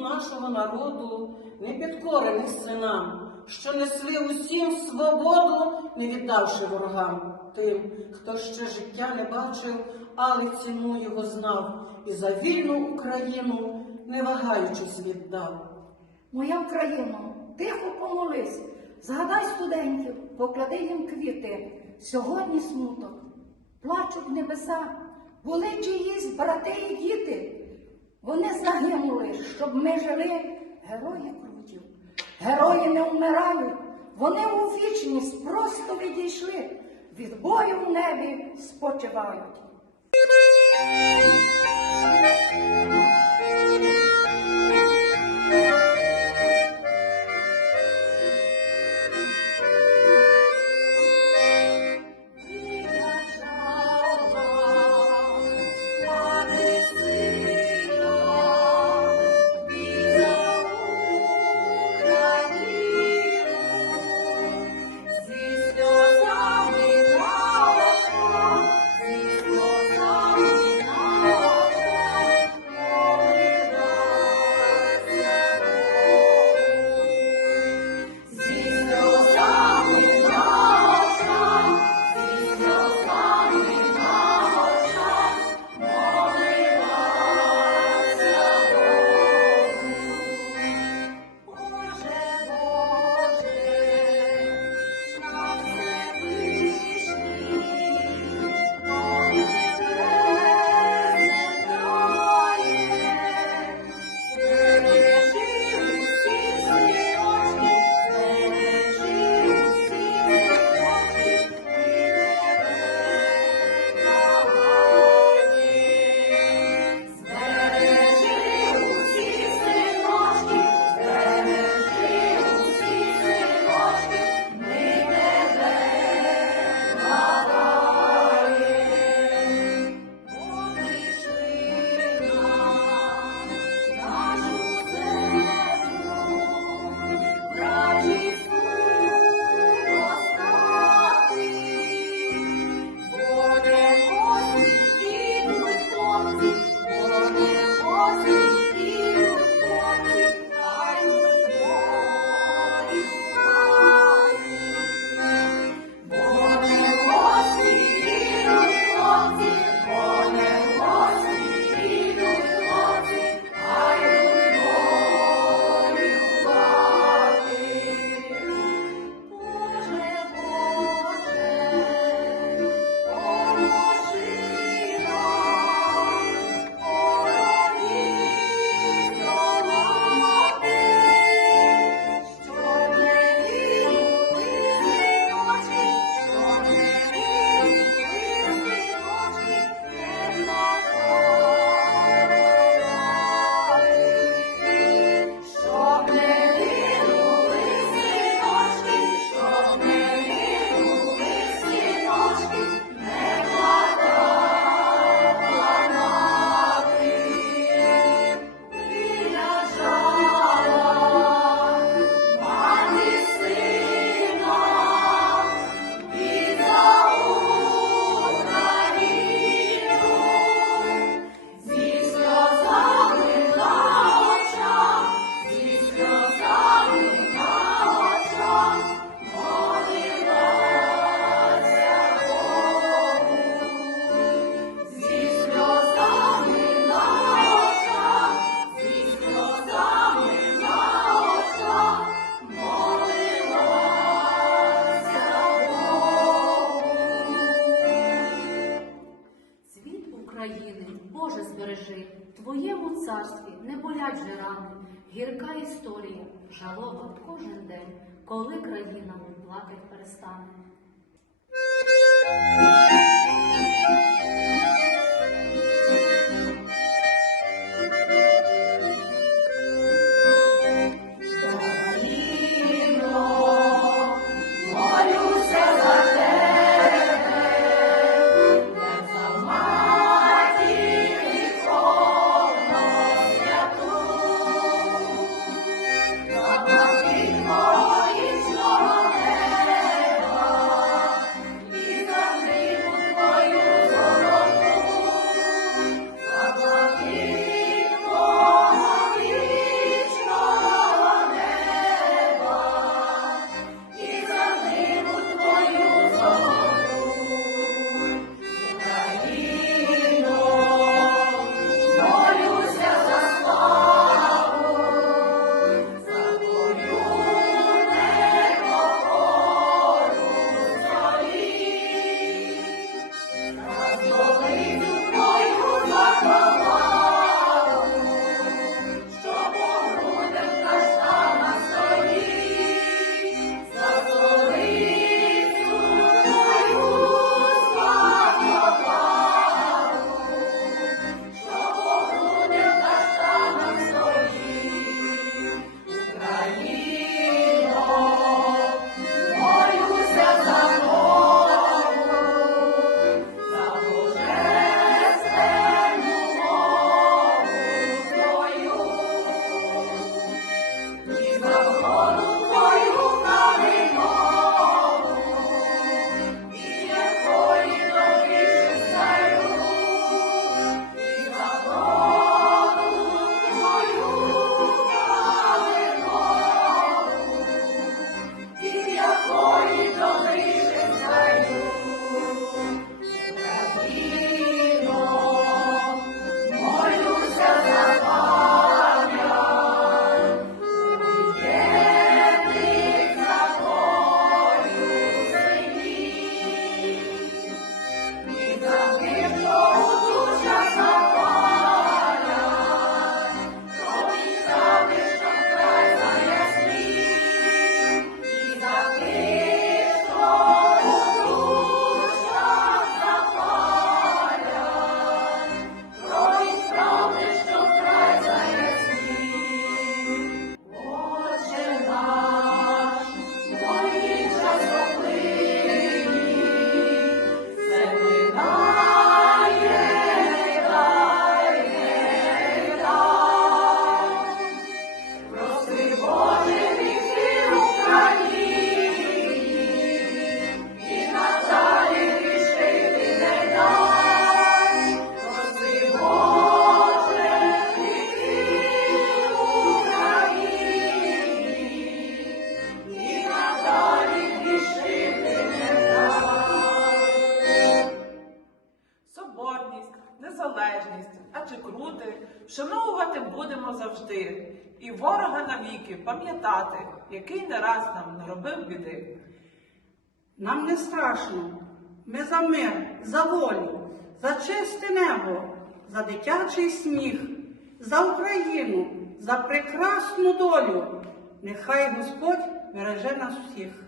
нашого народу, непідкорених синам, що несли усім свободу, не віддавши ворогам, тим, хто ще життя не бачив, але ціну його знав, і за вільну Україну, не вагаючись, віддав. Моя Україно, тихо помолись, згадай студентів, поклади їм квіти. Сьогодні смуток, плачуть небеса, були чиїсь брати і діти. Вони загинули, щоб ми жили. Герої крутів, герої не вмирають. Вони у вічність просто відійшли, від бою в небі спочивають. Твоєму царстві не болять же рани, гірка історія, жалоба кожен день, коли країна плакать перестане. Рости, і ворога навіки пам'ятати, який не раз нам наробив біди. Нам не страшно. Ми за мир, за волю, за чисте небо, за дитячий сміх, за Україну, за прекрасну долю. Нехай Господь береже нас всіх.